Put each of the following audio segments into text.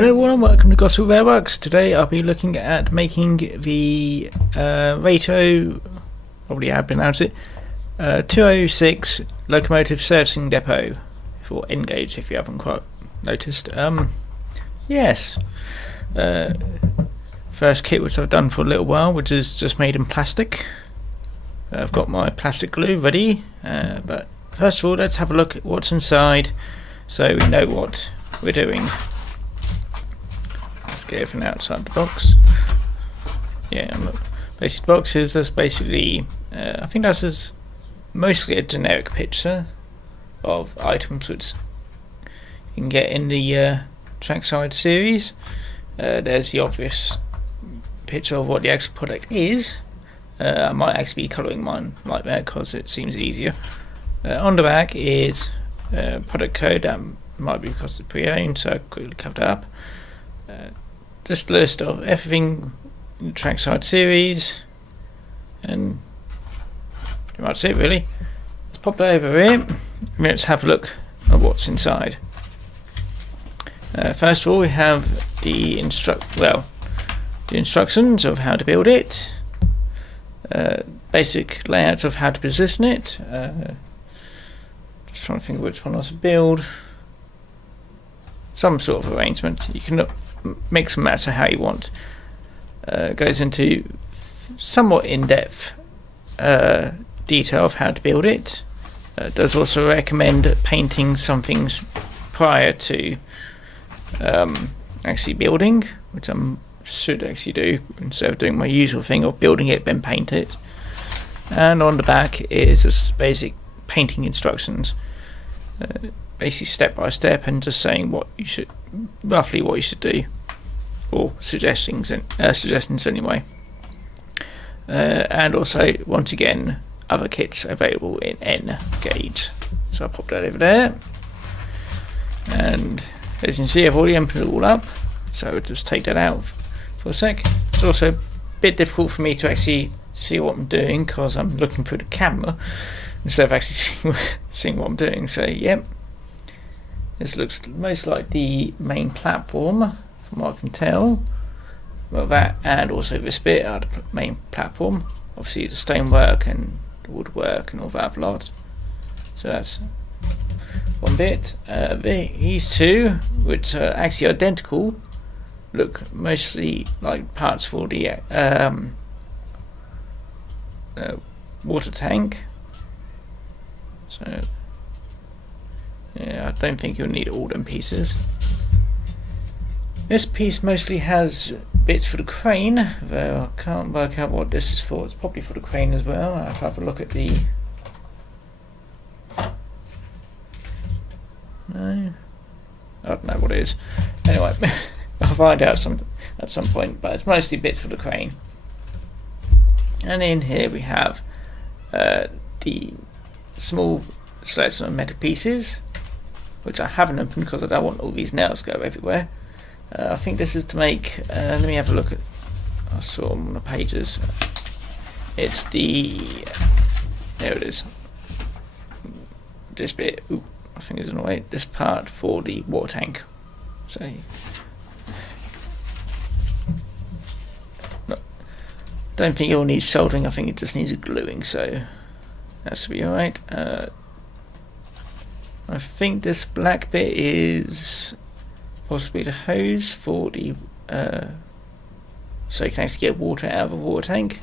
Hello everyone, welcome to Gosport Railworks. Today I'll be looking at making the Rato, probably how to pronounce it, 206 Locomotive Servicing Depot for N-Gates, if you haven't quite noticed. Yes. First kit which I've done for a little while, which is just made in plastic. I've got my plastic glue ready, but first of all let's have a look at what's inside so we know what we're doing. Get everything outside the box. Yeah, basic boxes. That's basically, I think that's mostly a generic picture of items which you can get in the trackside series. There's the obvious picture of what the actual product is. I might actually be colouring mine like that because it seems easier. On the back is product code. That might be because it's pre-owned, so I quickly covered it up. Just a list of everything in the trackside series, and pretty much it really. Let's pop that over here and let's have a look at what's inside. First of all, we have the instructions of how to build it, basic layouts of how to position it. Just trying to think which one I was to build. Some sort of arrangement. You can mix and match how you want. Goes into somewhat in-depth detail of how to build it. Does also recommend painting some things prior to actually building, which I should actually do instead of doing my usual thing of building it then paint it. And on the back is just basic painting instructions, basically step by step, and just saying roughly what you should do, or suggestions anyway. And also, once again, other kits available in N gauge. So I'll pop that over there. And as you can see, I've already opened it all up, so I'll just take that out for a sec. It's also a bit difficult for me to actually see what I'm doing because I'm looking through the camera instead of actually seeing what I'm doing. So yep, this looks most like the main platform from what I can tell. Well, that and also this bit are the main platform. Obviously the stonework and the woodwork and all that lot. So that's one bit. These two, which are actually identical, look mostly like parts for the water tank. So yeah, I don't think you'll need all them pieces. This piece mostly has bits for the crane, though I can't work out what this is for. It's probably for the crane as well. I'll have a look at the... No, I don't know what it is. Anyway, I'll find out at some point, but it's mostly bits for the crane. And in here we have the small selection of metal pieces, which I haven't opened because I don't want all these nails to go everywhere. I think this is to make, let me have a look at, I saw them on the pages. It's the, there it is, this bit, ooh, I think it's in the way, this part for the water tank. So, no, don't think it'll need soldering, I think it just needs gluing, so that should be alright. I think this black bit is possibly the hose for the so you can actually get water out of a water tank.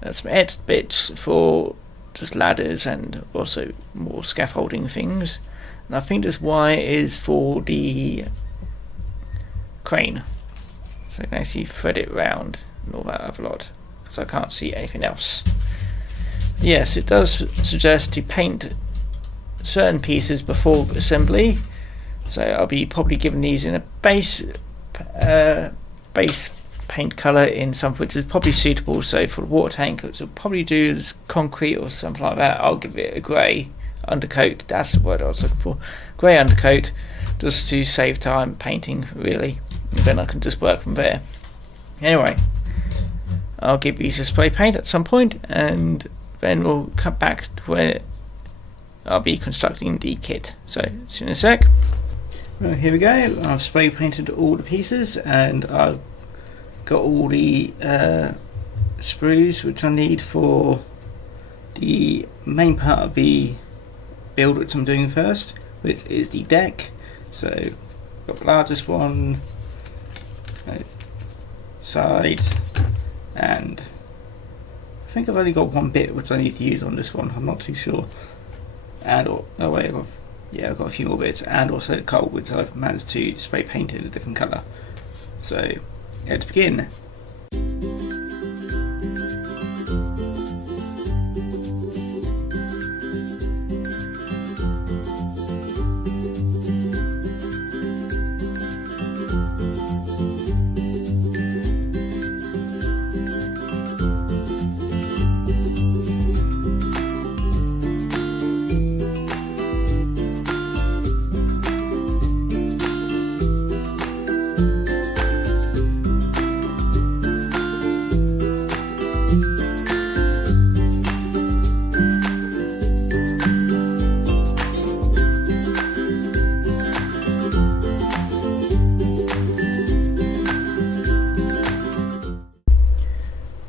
That's some edged bits for just ladders and also more scaffolding things. And I think this wire is for the crane, so you can actually thread it around and all that other lot, because I can't see anything else. Yes, it does suggest to paint certain pieces before assembly, so I'll be probably giving these in a base paint colour in something which is probably suitable. So for the water tank, which I'll probably do as concrete or something like that, I'll give it a grey undercoat. That's the word I was looking for, grey undercoat, just to save time painting really, and then I can just work from there. Anyway, I'll give these a spray paint at some point, and then we'll cut back to where I'll be constructing the kit. So see you in a sec. Well, here we go. I've spray painted all the pieces, and I've got all the sprues which I need for the main part of the build which I'm doing first, which is the deck. So I've got the largest one, sides, and I think I've only got one bit which I need to use on this one. I'm not too sure. And oh wait, I've got a few more bits, and also the coal which I've managed to spray paint in a different colour. So let's begin.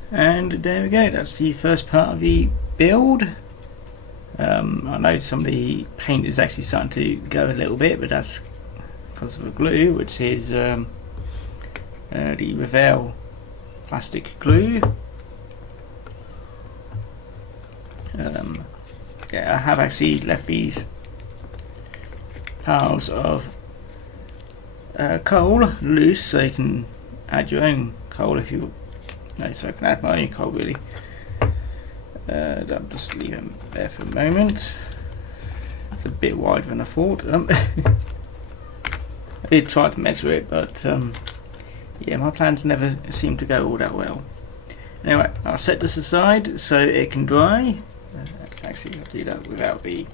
And there we go, that's the first part of the build. I know some of the paint is actually starting to go a little bit, but that's because of the glue, which is the Revell plastic glue. Yeah, I have actually left these piles of coal loose, so you can add your own coal if you. No, so I can add my own coal really. I'll just leave them there for a moment. That's a bit wider than I thought. I did try to measure it, but yeah, my plans never seem to go all that well. Anyway, I'll set this aside so it can dry. Actually, I'll do that without the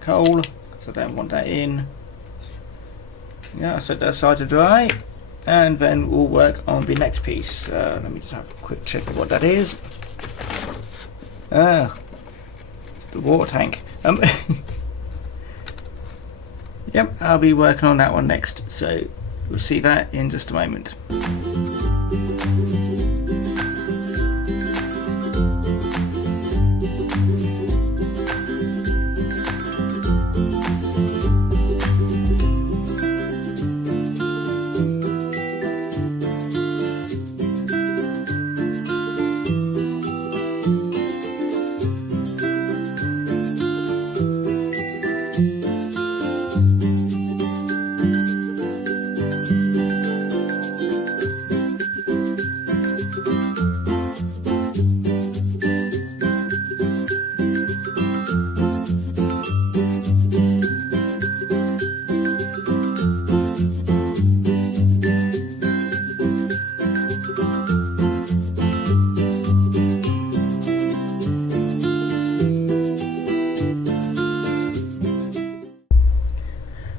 coal, so I don't want that in. Yeah, I'll set that aside to dry. And then we'll work on the next piece. Let me just have a quick check of what that is. It's the water tank. Yep, I'll be working on that one next, so we'll see that in just a moment.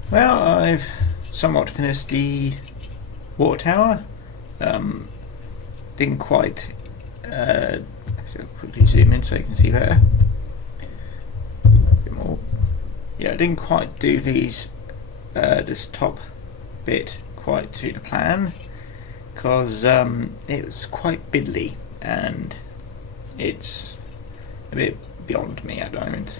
Well, I've somewhat finished the water tower. Didn't quite. I'll quickly zoom in so you can see better. A bit more. Yeah, I didn't quite do these this top bit quite to the plan because it was quite fiddly and it's a bit beyond me at the moment.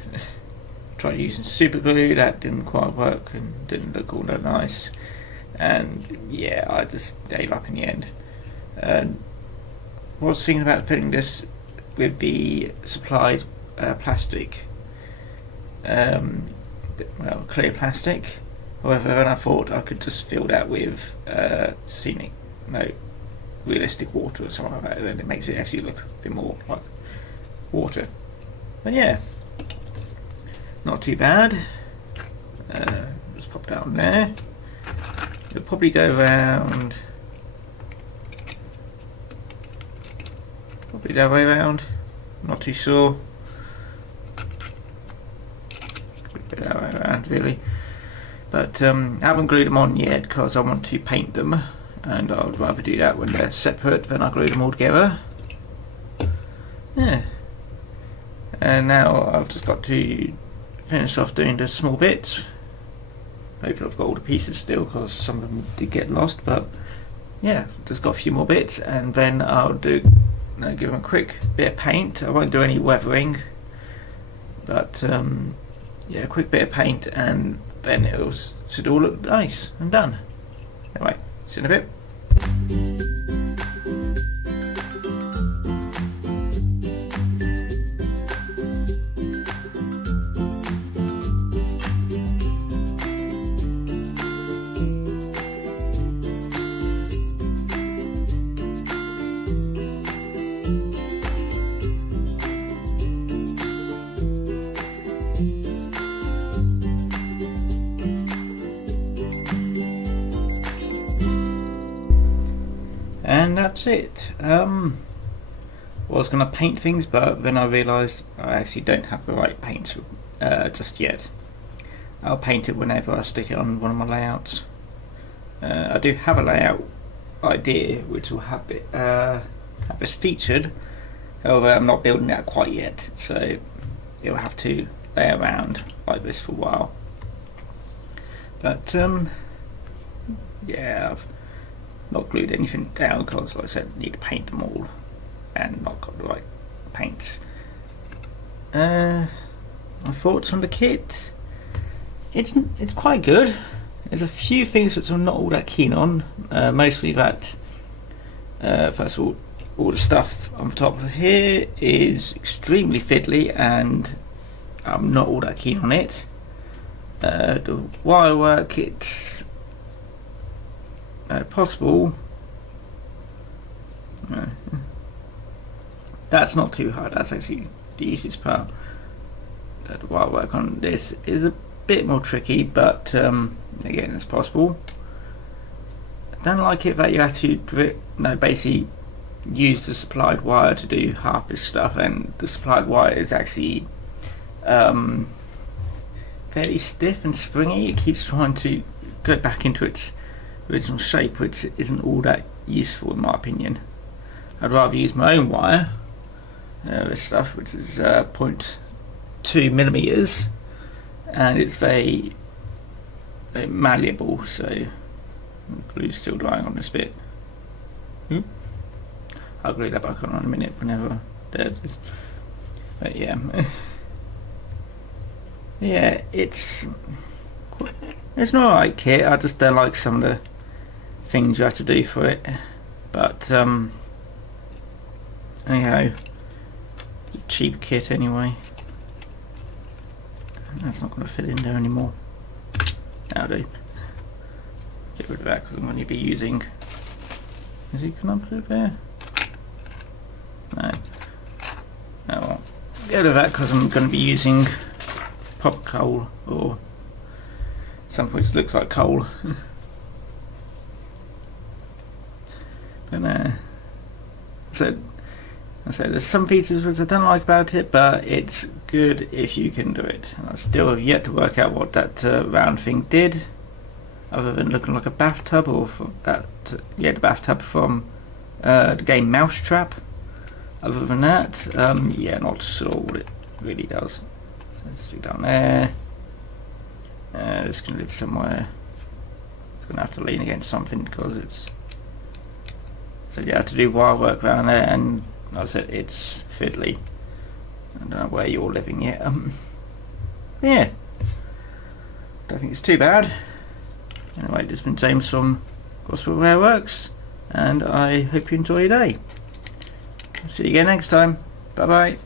Tried using super glue, that didn't quite work and didn't look all that nice, and yeah, I just gave up in the end. I was thinking about putting this with the supplied plastic, well, clear plastic. However, then I thought I could just fill that with realistic water or something like that, and then it makes it actually look a bit more like water. But yeah, not too bad. Just pop that on there. It'll probably go around, probably that way around. Not too sure. That way around really. But I haven't glued them on yet because I want to paint them, and I would rather do that when they're separate than I glue them all together. Yeah. And now I've just got to finish off doing the small bits. Hopefully I've got all the pieces still, because some of them did get lost, but yeah, just got a few more bits, and then I'll give them a quick bit of paint. I won't do any weathering, but yeah, a quick bit of paint, and then it should all look nice and done. Anyway, see you in a bit. And that's it. I was going to paint things, but then I realised I actually don't have the right paint just yet. I'll paint it whenever I stick it on one of my layouts. I do have a layout idea which will have this featured, however I'm not building that quite yet, so it'll have to lay around like this for a while. But yeah, I've not glued anything down because, like I said, I need to paint them all and not got the right paints. My thoughts on the kit: it's quite good. There's a few things which I'm not all that keen on. Mostly that first of all the stuff on the top of here is extremely fiddly, and I'm not all that keen on it. The wire work, it's possible. That's not too hard. That's actually the easiest part. The wire work on this is a bit more tricky, but again, it's possible. I don't like it that you have to basically use the supplied wire to do half this stuff, and the supplied wire is actually fairly stiff and springy. It keeps trying to go back into its original shape, which isn't all that useful in my opinion. I'd rather use my own wire, this stuff, which is 0.2 millimeters, and it's very malleable, so the glue's still drying on this bit. I'll glue that back on in a minute whenever there it is. But yeah, yeah, it's an alright kit. I just don't like some of the things you have to do for it, but anyhow, cheap kit anyway. That's not going to fit in there anymore. That'll do. Get rid of that because I'm going to be using. Can I put it there? No. Oh well. Get rid of that because I'm going to be using pop coal, or some points looks like coal. But so there's some features which I don't like about it, but it's good if you can do it. I still have yet to work out what that round thing did, other than looking like a bathtub, or the bathtub from the game Mousetrap. Other than that, yeah, not sure what it really does. So let's do down there. It's going to live somewhere. It's going to have to lean against something because it's. So you have to do wire work around there, and like I said, it's fiddly. I don't know where you're living yet. Yeah, don't think it's too bad. Anyway, this has been James from Gosport Railworks, and I hope you enjoy your day. See you again next time. Bye bye.